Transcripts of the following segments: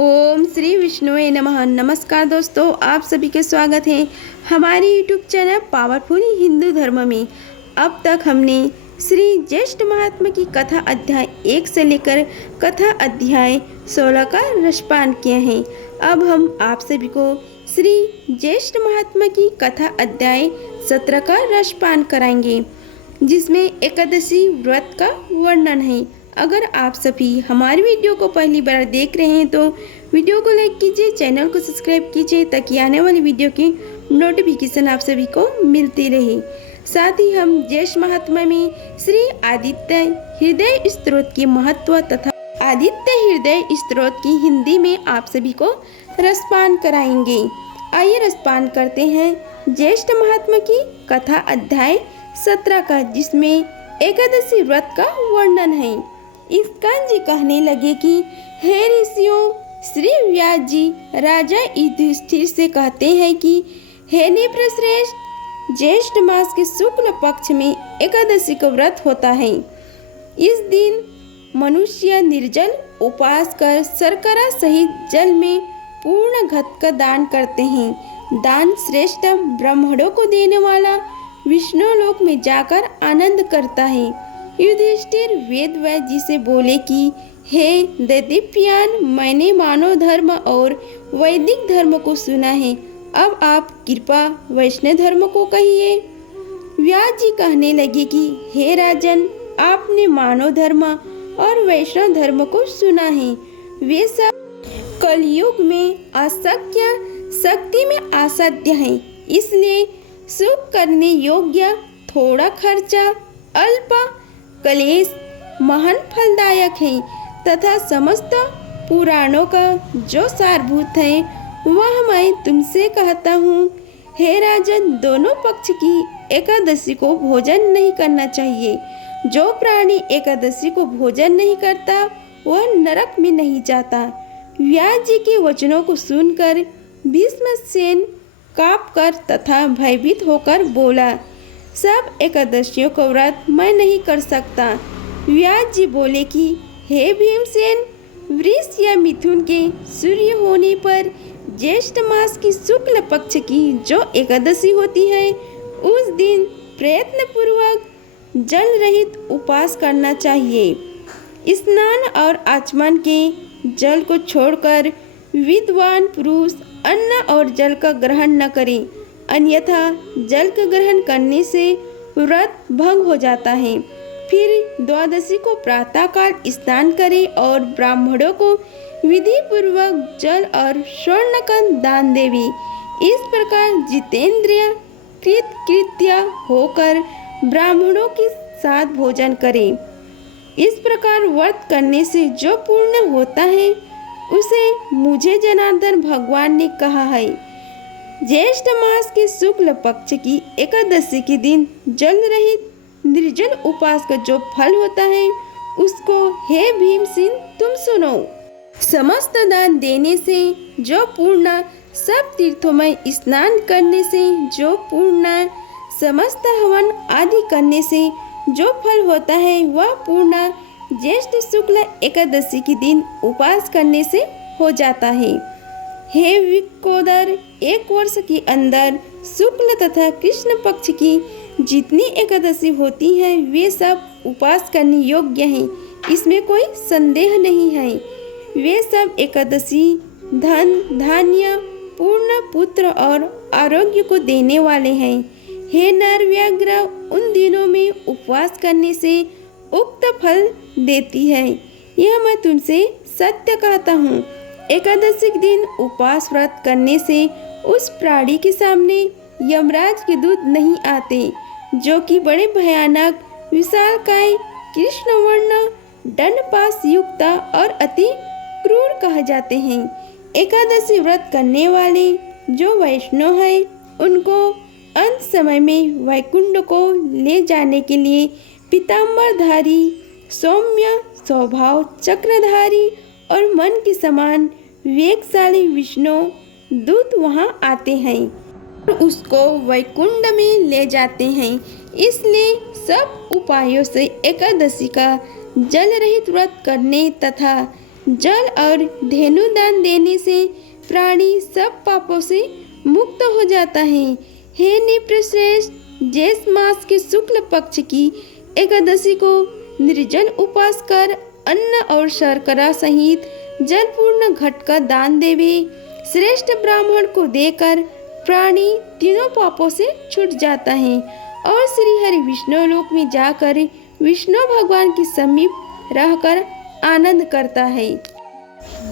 ओम श्री विष्णुवे नमः। नमस्कार दोस्तों, आप सभी के स्वागत है हमारे यूट्यूब चैनल पावरफुल हिंदू धर्म में। अब तक हमने श्री ज्येष्ठ महात्मा की कथा अध्याय 1 से लेकर कथा अध्याय 16 का रसपान किया है। अब हम आप सभी को श्री ज्येष्ठ महात्मा की कथा अध्याय 17 का रसपान कराएंगे, जिसमें एकादशी व्रत का वर्णन है। अगर आप सभी हमारी वीडियो को पहली बार देख रहे हैं तो वीडियो को लाइक कीजिए, चैनल को सब्सक्राइब कीजिए ताकि आने वाली वीडियो की नोटिफिकेशन आप सभी को मिलती रहे। साथ ही हम ज्येष्ठ महात्मा में श्री आदित्य हृदय स्तोत्र की महत्व तथा आदित्य हृदय स्तोत्र की हिंदी में आप सभी को रसपान कराएंगे। आइए रसपान करते हैं ज्येष्ठ महात्मा की कथा अध्याय 17 का, जिसमें एकादशी व्रत का वर्णन है। इस कान जी कहने लगे कि हे ऋषियों, श्री व्यास जी राजा युधिष्ठिर से कहते हैं कि हे नृपश्रेष्ठ, ज्येष्ठ मास के शुक्ल पक्ष में एकादशी का व्रत होता है। इस दिन मनुष्य निर्जल उपवास कर शर्करा सहित जल में पूर्ण घट का दान करते हैं। दान श्रेष्ठ ब्राह्मणों को देने वाला विष्णु लोक में जाकर आनंद करता है। युधिष्ठिर वेद व्यास जी से बोले कि हे दैदीप्यान, मैंने मानव धर्म और वैदिक धर्म को सुना है, अब आप कृपा वैष्णव धर्म को कहिए। व्यास जी कहने लगे कि हे राजन, आपने मानव धर्म और वैष्णव धर्म को सुना है, वे सब कलयुग में अशक्य, शक्ति में असाध्य है। इसलिए सुख करने योग्य, थोड़ा खर्चा, अल्प क्लेश महान फलदायक है तथा समस्त पुराणों का जो सारभूत है वह मैं तुमसे कहता हूँ। हे राजन, दोनों पक्ष की एकादशी को भोजन नहीं करना चाहिए। जो प्राणी एकादशी को भोजन नहीं करता वह नरक में नहीं जाता। व्यास जी के वचनों को सुनकर भीष्मसेन काँप कर तथा भयभीत होकर बोला, सब एकादशियों का व्रत मैं नहीं कर सकता। व्यास जी बोले कि हे भीमसेन, वृष या मिथुन के सूर्य होने पर ज्येष्ठ मास की शुक्ल पक्ष की जो एकादशी होती है, उस दिन प्रयत्न पूर्वक जल रहित उपवास करना चाहिए। स्नान और आचमन के जल को छोड़कर विद्वान पुरुष अन्न और जल का ग्रहण न करें, अन्यथा जल का ग्रहण करने से व्रत भंग हो जाता है। फिर द्वादशी को प्रातःकाल स्नान करें और ब्राह्मणों को विधि पूर्वक जल और स्वर्ण का दान देवी। इस प्रकार जितेंद्रिय कृतकृत्य होकर ब्राह्मणों के साथ भोजन करें। इस प्रकार व्रत करने से जो पूर्ण होता है उसे मुझे जनार्दन भगवान ने कहा है। ज्येष्ठ मास के शुक्ल पक्ष की एकादशी के दिन जल रहित निर्जल उपवास का जो फल होता है उसको हे भीमसेन तुम सुनो। समस्त दान देने से जो पूर्ण, सब तीर्थों में स्नान करने से जो पूर्ण, समस्त हवन आदि करने से जो फल होता है वह पूर्ण ज्येष्ठ शुक्ल एकादशी के दिन उपवास करने से हो जाता है। हे विकोदर, एक वर्ष के अंदर शुक्ल तथा कृष्ण पक्ष की जितनी एकादशी होती हैं वे सब उपवास करने योग्य हैं, इसमें कोई संदेह नहीं है। वे सब एकादशी धन, धान्य, पूर्ण पुत्र और आरोग्य को देने वाले हैं। हे नर व्याघ्र, उन दिनों में उपवास करने से उक्त फल देती है, यह मैं तुमसे सत्य कहता हूँ। एकादशी के दिन उपवास व्रत करने से उस प्राणी के सामने यमराज के दूत नहीं आते, जो कि बड़े भयानक, विशालकाय, कृष्णवर्ण, दंडपाश युक्त और अति क्रूर कहा जाते हैं। एकादशी व्रत करने वाले जो वैष्णव है उनको अंत समय में वैकुंठ को ले जाने के लिए पीताम्बरधारी, सौम्य स्वभाव, चक्रधारी और मन के समान वेगशाली विष्णु दूत वहां आते हैं और उसको वैकुंठ में ले जाते हैं। इसलिए सब उपायों से एकादशी का जल रहित व्रत करने तथा जल और धेनु दान देने से प्राणी सब पापों से मुक्त हो जाता है। हे नृपश्रेष्ठ, ज्येष्ठ मास के शुक्ल पक्ष की एकादशी को निर्जल उपवास कर अन्न और शर्करा सहित जलपूर्ण घट का दान देवे। श्रेष्ठ ब्राह्मण को देकर प्राणी तीनों पापों से छूट जाता है और श्री हरि विष्णु लोक में जाकर विष्णु भगवान के समीप रहकर आनंद करता है।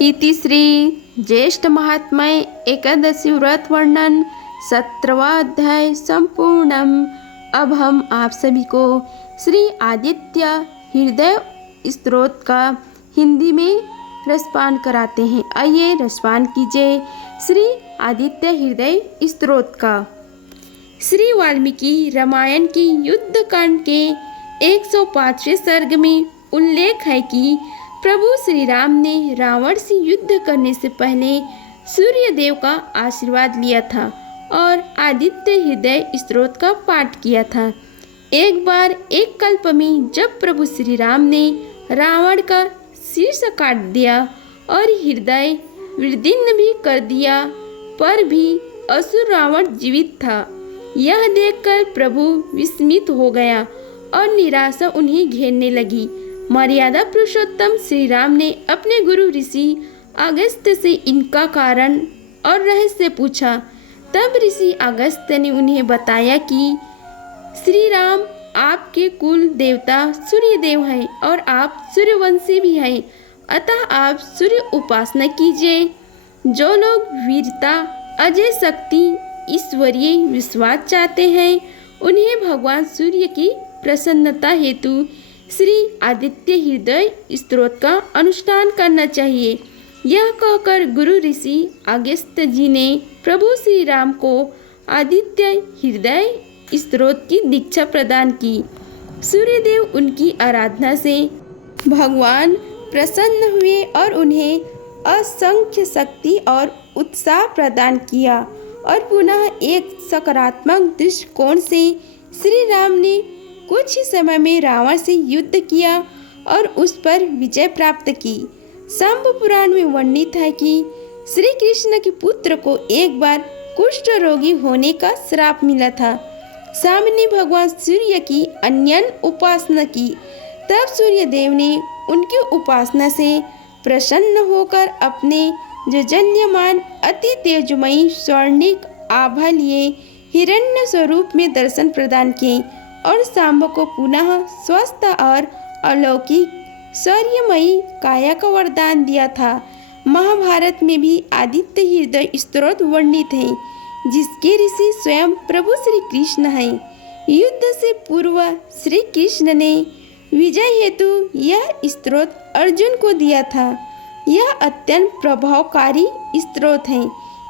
इति श्री ज्येष्ठ महात्म्य एकादशी व्रत वर्णन 17वां अध्याय संपूर्णम। अब हम आप सभी को श्री आदित्य हृदय स्तोत्र का हिंदी में रसपान कराते हैं। आइए रसपान कीजिए श्री आदित्य हृदय स्तोत्र का। श्री वाल्मीकि रामायण की युद्ध कांड के 105वें सर्ग में उल्लेख है कि प्रभु श्री राम ने रावण से युद्ध करने से पहले सूर्य देव का आशीर्वाद लिया था और आदित्य हृदय स्तोत्र का पाठ किया था। एक बार एक कल्प में जब प्रभु श्री राम ने रावण का शीर्ष काट दिया और हृदय विदीर्ण भी कर दिया, पर भी असुर रावण जीवित था। यह देखकर प्रभु विस्मित हो गया और निराशा उन्हें घेरने लगी। मर्यादा पुरुषोत्तम श्री राम ने अपने गुरु ऋषि अगस्त्य से इनका कारण और रहस्य पूछा। तब ऋषि अगस्त्य ने उन्हें बताया कि श्री राम आपके कुल देवता सूर्य देव हैं और आप सूर्यवंशी भी हैं, अतः आप सूर्य उपासना कीजिए। जो लोग वीरता, अजय शक्ति, ईश्वरीय विश्वास चाहते हैं, उन्हें भगवान सूर्य की प्रसन्नता हेतु श्री आदित्य हृदय स्तोत्र का अनुष्ठान करना चाहिए। यह कहकर गुरु ऋषि अगस्त्य जी ने प्रभु श्री राम को आदित्य हृदय स्तोत्र की दीक्षा प्रदान की। सूर्यदेव उनकी आराधना से भगवान प्रसन्न हुए और उन्हें असंख्य शक्ति और उत्साह प्रदान किया और पुनः एक सकारात्मक दृष्टिकोण से श्री राम ने कुछ ही समय में रावण से युद्ध किया और उस पर विजय प्राप्त की। शंभ पुराण में वर्णित है कि श्री कृष्ण के पुत्र को एक बार कुष्ठ रोगी होने का श्राप मिला था। शाम ने भगवान सूर्य की अन्यन उपासना की। तब सूर्य देव ने उनकी उपासना से प्रसन्न होकर अपने जजन्यमान अति तेजमयी स्वर्णिक आभा लिए हिरण्य स्वरूप में दर्शन प्रदान किए और शांब को पुनः स्वस्थ और अलौकिक शौर्यमयी काया का वरदान दिया था। महाभारत में भी आदित्य हृदय स्तोत्र वर्णित है, जिसके ऋषि स्वयं प्रभु श्री कृष्ण हैं। युद्ध से पूर्व श्री कृष्ण ने विजय हेतु यह स्तोत्र अर्जुन को दिया था। यह अत्यंत प्रभावकारी स्तोत्र है,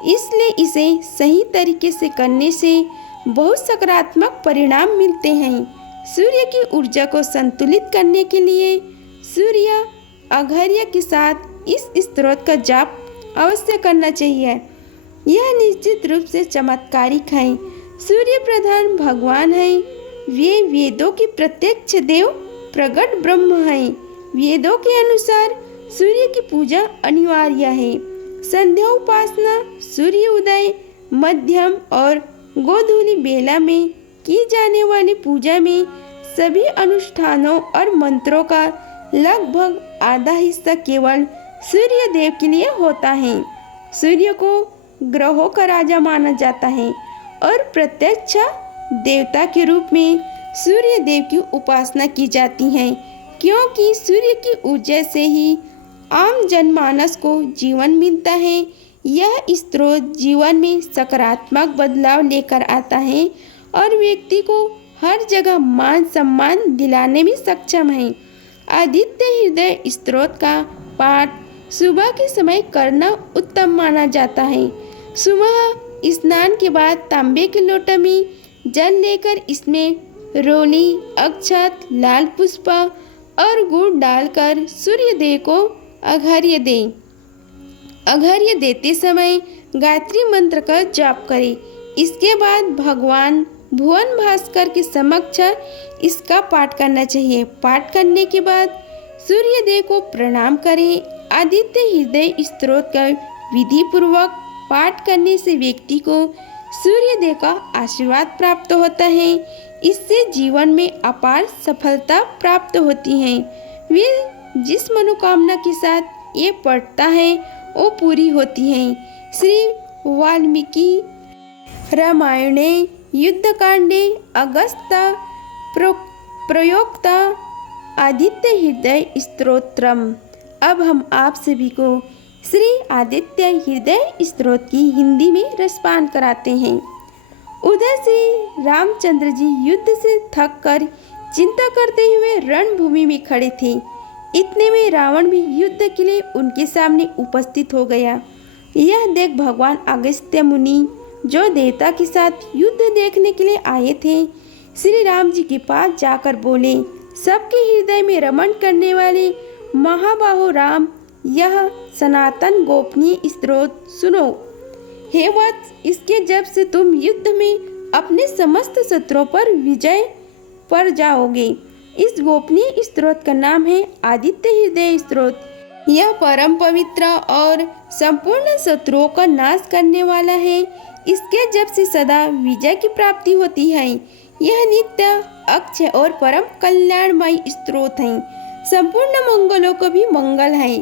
इसलिए इसे सही तरीके से करने से बहुत सकारात्मक परिणाम मिलते हैं। सूर्य की ऊर्जा को संतुलित करने के लिए सूर्य अर्घ्य के साथ इस स्तोत्र का जाप अवश्य करना चाहिए। यह निश्चित रूप से चमत्कारिक है। सूर्य प्रधान भगवान हैं। वे वेदों के प्रत्यक्ष देव प्रगट ब्रह्म हैं। वेदों के अनुसार सूर्य की पूजा अनिवार्य है। संध्या उपासना सूर्य उदय, मध्यम और गोधूली बेला में की जाने वाली पूजा में सभी अनुष्ठानों और मंत्रों का लगभग आधा हिस्सा केवल सूर्य देव के लिए होता है। सूर्य को ग्रहों का राजा माना जाता है और प्रत्यक्ष देवता के रूप में सूर्य देव की उपासना की जाती है, क्योंकि सूर्य की ऊर्जा से ही आम जनमानस को जीवन मिलता है। यह स्रोत जीवन में सकारात्मक बदलाव लेकर आता है और व्यक्ति को हर जगह मान सम्मान दिलाने में सक्षम है। आदित्य हृदय स्तोत्र का पाठ सुबह के समय करना उत्तम माना जाता है। सुबह स्नान के बाद तांबे के लोटे में जल लेकर इसमें रोली, अक्षत, लाल पुष्प और गुड़ डालकर सूर्य देव को अर्घ्य दें। अर्घ्य देते समय गायत्री मंत्र का जाप करें। इसके बाद भगवान भुवन भास्कर के समक्ष इसका पाठ करना चाहिए। पाठ करने के बाद सूर्य देव को प्रणाम करें आदित्य हृदय स्तोत्र का विधि पूर्वक पाठ करने से व्यक्ति को सूर्य देव का आशीर्वाद प्राप्त होता है। इससे जीवन में अपार सफलता प्राप्त होती है। वे जिस मनोकामना के साथ ये पढ़ता है वो पूरी होती है। श्री वाल्मीकि रामायणे युद्धकांडे अगस्त्य प्रयोक्ता आदित्य हृदय स्तोत्रम। अब हम आप सभी को श्री आदित्य हृदय स्तोत्र की हिंदी में रसपान कराते हैं। उधर श्री रामचंद्र जी युद्ध से थक कर चिंता करते हुए रणभूमि में खड़े थे। इतने में रावण भी युद्ध के लिए उनके सामने उपस्थित हो गया। यह देख भगवान अगस्त्य मुनि, जो देवता के साथ युद्ध देखने के लिए आए थे, श्री राम जी के पास जाकर बोले, सबके हृदय में रमण करने वाले महाबाहो राम, यह सनातन गोपनीय स्तोत्र सुनो। हे वत्स, इसके जप से तुम युद्ध में अपने समस्त शत्रुओं पर विजय पर जाओगे। इस गोपनीय स्तोत्र का नाम है आदित्य हृदय स्तोत्र। यह परम पवित्र और संपूर्ण शत्रुओं का नाश करने वाला है। इसके जप से सदा विजय की प्राप्ति होती है। यह नित्य अक्षय और परम कल्याणमय स्तोत्र है। संपूर्ण मंगलों को भी मंगल है।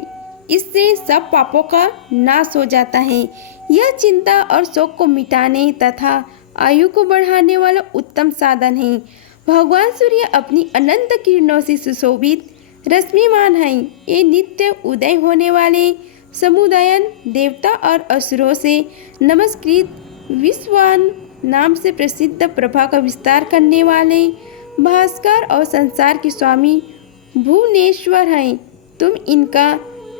इससे सब पापों का नाश हो जाता है। यह चिंता और शोक को मिटाने तथा आयु को बढ़ाने वाला उत्तम साधन है। भगवान सूर्य अपनी अनंत किरणों से सुशोभित रश्मिमान है। ये नित्य उदय होने वाले समुदायन देवता और असुरों से नमस्कृत विश्वान नाम से प्रसिद्ध प्रभा का विस्तार करने वाले भास्कर और संसार के स्वामी भुवनेश्वर हैं। तुम इनका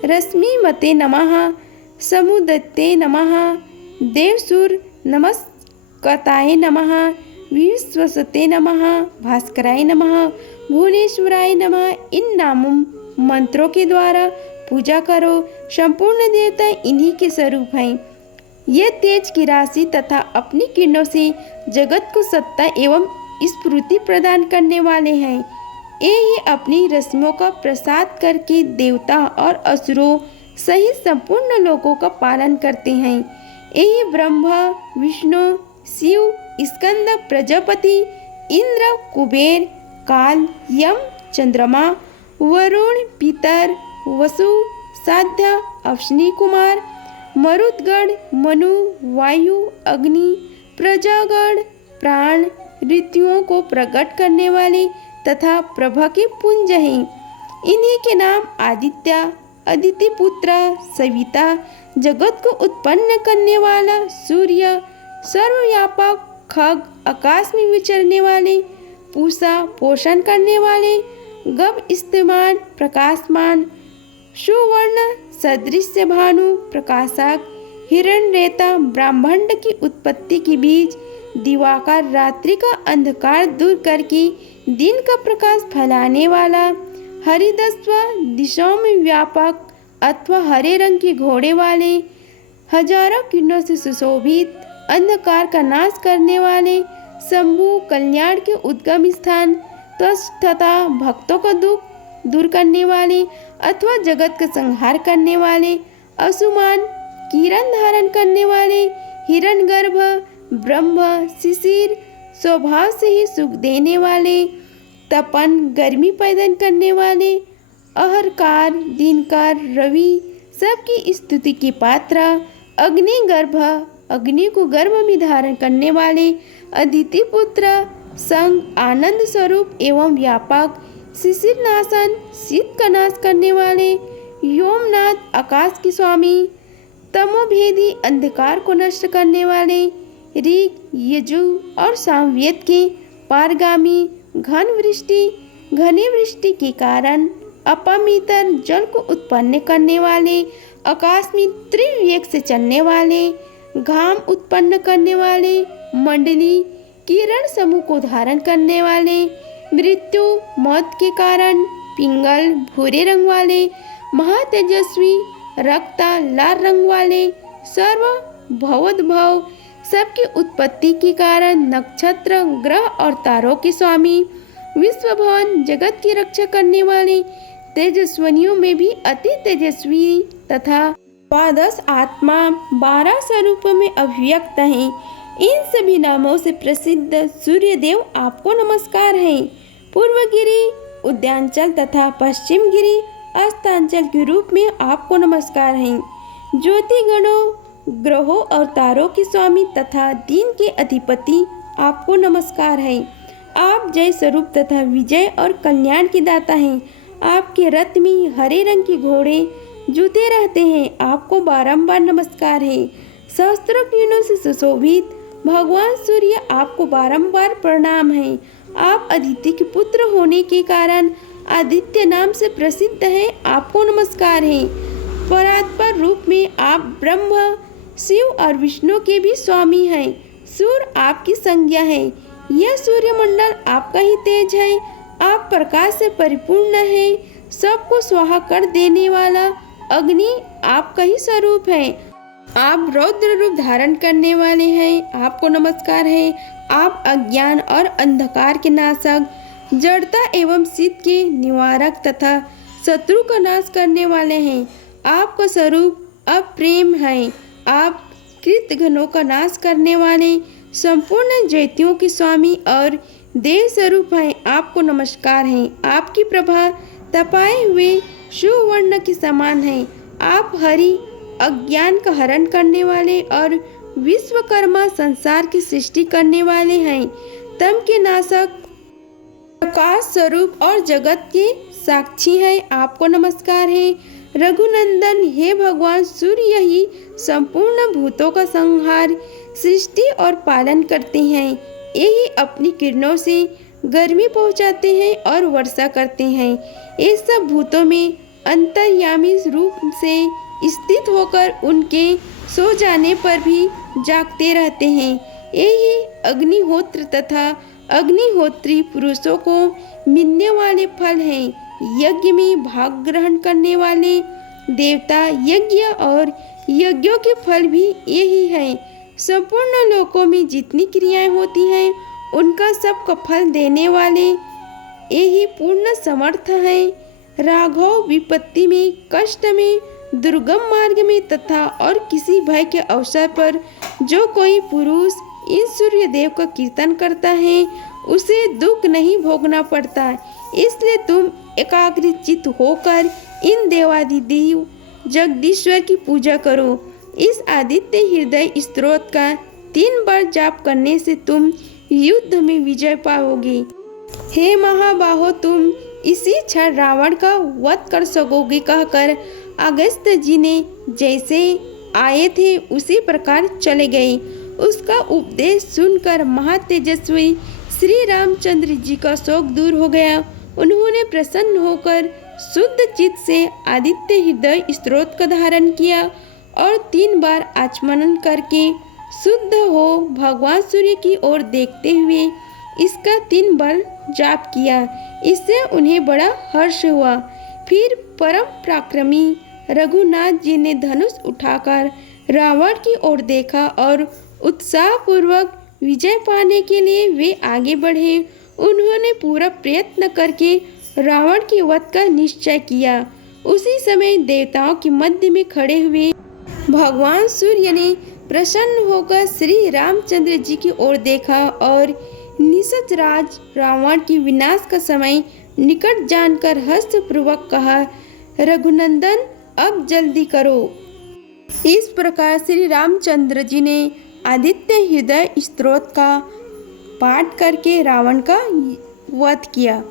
रश्मिमते नमः, समुदते नमः, देवसुर नमस्कताय नमः, विश्वसते नमः, भास्कराय नमः, भुवनेश्वराय नमः इन नामों मंत्रों के द्वारा पूजा करो। संपूर्ण देवता इन्हीं के स्वरूप हैं। ये तेज की राशि तथा अपनी किरणों से जगत को सत्ता एवं स्फूर्ति प्रदान करने वाले हैं। ये ही अपनी रश्मियों का प्रसाद करके देवता और असुरों सहित संपूर्ण लोगों का पालन करते हैं। यही ब्रह्मा, विष्णु, शिव, स्कंद, प्रजापति, इंद्र, कुबेर, काल, यम, चंद्रमा, वरुण, पितर, वसु, साध्य, अश्विनी कुमार, मरुदगण, मनु, वायु, अग्नि, प्रजागण, प्राण, ऋतुओं को प्रकट करने वाले तथा प्रभा के पुंज हैं। इन्हीं के नाम आदित्य, अदिति पुत्र, सविता, जगत को उत्पन्न करने वाला सूर्य, सर्वव्यापक खग, आकाश में विचरने वाले पूषा, पोषण करने वाले गभ, स्तमान, प्रकाशमान, सुवर्ण सदृश भानु, प्रकाशक, हिरण्यरेता, ब्रह्मांड की उत्पत्ति के बीज, दिवाकर, रात्रि का अंधकार दूर करके दिन का प्रकाश फैलाने वाला, हरिदस्व, दिशाओं में व्यापक अथवा हरे रंग के घोड़े वाले, हजारों किरणों से सुशोभित, अंधकार का नाश करने वाले, शंभु, कल्याण के उद्गम स्थान, तथा भक्तों का दुख दूर करने वाले अथवा जगत का संहार करने वाले, असुमान, किरण धारण करने वाले, हिरण्यगर्भ, ब्रह्म, शिशिर, स्वभाव से ही सुख देने वाले, तपन, गर्मी पैदा करने वाले, अहरकार, दिनकार, रवि, सबकी स्तुति की पात्र, अग्निगर्भ, अग्नि को गर्भ में धारण करने वाले, अदिति पुत्र, संग, आनंद स्वरूप एवं व्यापक, शिशिर नाशन, शीत का नाश करने वाले, योमनाथ, आकाश के स्वामी, तमोभेदी, अंधकार को नष्ट करने वाले, ऋग, यजु और सामवेद के पारगामी, घनी वृष्टि के कारण अपमितर जल को उत्पन्न करने वाले, आकाश में त्रिवेग से चलने वाले, घाम उत्पन्न करने वाले, मंडली, किरण समूह को धारण करने वाले, मृत्यु, मौत के कारण पिंगल, भूरे रंग वाले, महातेजस्वी, रक्ता, लाल रंग वाले, सर्व भवोद्भव, सबकी उत्पत्ति के कारण नक्षत्र, ग्रह और तारों के स्वामी, विश्व भवन, जगत की रक्षा करने वाले, तेजस्विनियों में भी अति तेजस्वी तथा द्वादश आत्मा 12 स्वरूपों में अभिव्यक्त हैं। इन सभी नामों से प्रसिद्ध सूर्यदेव आपको नमस्कार है। पूर्वगिरी, उद्यांचल तथा पश्चिम गिरी, अस्तांचल के रूप में आपको नमस्कार है। ज्योति गणों, ग्रहों और तारों के स्वामी तथा दिन के अधिपति आपको नमस्कार है। आप जय स्वरूप तथा विजय और कल्याण के दाता हैं। आपके रथ में हरे रंग के घोड़े जूते रहते हैं। आपको बारंबार नमस्कार है। सहस्त्रों किरणों से सुशोभित भगवान सूर्य आपको बारंबार प्रणाम है। आप अदिति के पुत्र होने के कारण आदित्य नाम से प्रसिद्ध हैं। आपको नमस्कार है। परात्पर रूप में आप ब्रह्मा, शिव और विष्णु के भी स्वामी हैं। सूर्य आपकी संज्ञा है। यह सूर्यमंडल आपका ही तेज है। आप प्रकाश से परिपूर्ण है। सबको स्वाहा कर देने वाला अग्नि आपका ही स्वरूप है। आप रौद्र रूप धारण करने वाले हैं। आपको नमस्कार है। आप अज्ञान और अंधकार के नाशक, जड़ता एवं शीत के निवारक तथा शत्रु का नाश करने वाले हैं। आपका स्वरूप अप्रेम है। आप कृतघ्नों का नाश करने वाले संपूर्ण जैतियों के स्वामी और देव स्वरूप हैं। आपको नमस्कार है। आपकी प्रभा तपाए हुए सुवर्ण के समान है। आप हरि, अज्ञान का हरण करने वाले और विश्वकर्मा, संसार की सृष्टि करने वाले हैं। तम के नाशक, प्रकाश स्वरूप और जगत के साक्षी हैं। आपको नमस्कार है। रघुनंदन, हे भगवान सूर्य ही संपूर्ण भूतों का संहार, सृष्टि और पालन करते हैं। यही अपनी किरणों से गर्मी पहुंचाते हैं और वर्षा करते हैं। ये सब भूतों में अंतर्यामी रूप से स्थित होकर उनके सो जाने पर भी जागते रहते हैं। यही अग्निहोत्र तथा अग्निहोत्री पुरुषों को मिलने वाले फल हैं। यज्ञ में भाग ग्रहण करने वाले देवता, यज्ञ और यज्ञों के फल भी यही है। संपूर्ण लोकों में जितनी क्रियाएं होती हैं उनका सबका फल देने वाले यही पूर्ण समर्थ है। राघव, विपत्ति में, कष्ट में, दुर्गम मार्ग में तथा और किसी भय के अवसर पर जो कोई पुरुष इन सूर्य देव का कीर्तन करता है उसे दुख नहीं भोगना पड़ता। इसलिए तुम एकाग्रचित्त होकर इन देवादिदेव जगदीश्वर की पूजा करो। इस आदित्य हृदय स्तोत्र का 3 बार जाप करने से तुम युद्ध में विजय पाओगे। हे महाबाहो, तुम इसी क्षण रावण का वध कर सकोगे कहकर अगस्त्य जी ने जैसे आए थे उसी प्रकार चले गए। उसका उपदेश सुनकर महातेजस्वी श्री रामचंद्र जी का शोक दूर हो गया। उन्होंने प्रसन्न होकर शुद्ध चित्त से आदित्य हृदय स्तोत्र का धारण किया और 3 बार आचमन करके शुद्ध हो भगवान सूर्य की ओर देखते हुए इसका 3 बार जाप किया। इससे उन्हें बड़ा हर्ष हुआ। फिर परम पराक्रमी रघुनाथ जी ने धनुष उठाकर रावण की ओर देखा और उत्साहपूर्वक विजय पाने के लिए वे आगे बढ़े। उन्होंने पूरा प्रयत्न करके रावण की वध का निश्चय किया। उसी समय देवताओं के मध्य में खड़े हुए भगवान सूर्य ने प्रसन्न होकर श्री रामचंद्र जी की ओर देखा और निशाच राज रावण के विनाश का समय निकट जानकर हर्षपूर्वक कहा, रघुनंदन अब जल्दी करो। इस प्रकार श्री रामचंद्र जी ने आदित्य हृदय स्तोत्र का पाठ करके रावण का वध किया।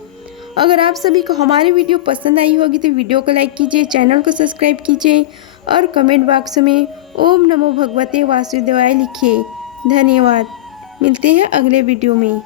अगर आप सभी को हमारी वीडियो पसंद आई होगी तो वीडियो को लाइक कीजिए, चैनल को सब्सक्राइब कीजिए और कमेंट बॉक्स में ओम नमो भगवते वासुदेवाय लिखिए। धन्यवाद। मिलते हैं अगले वीडियो में।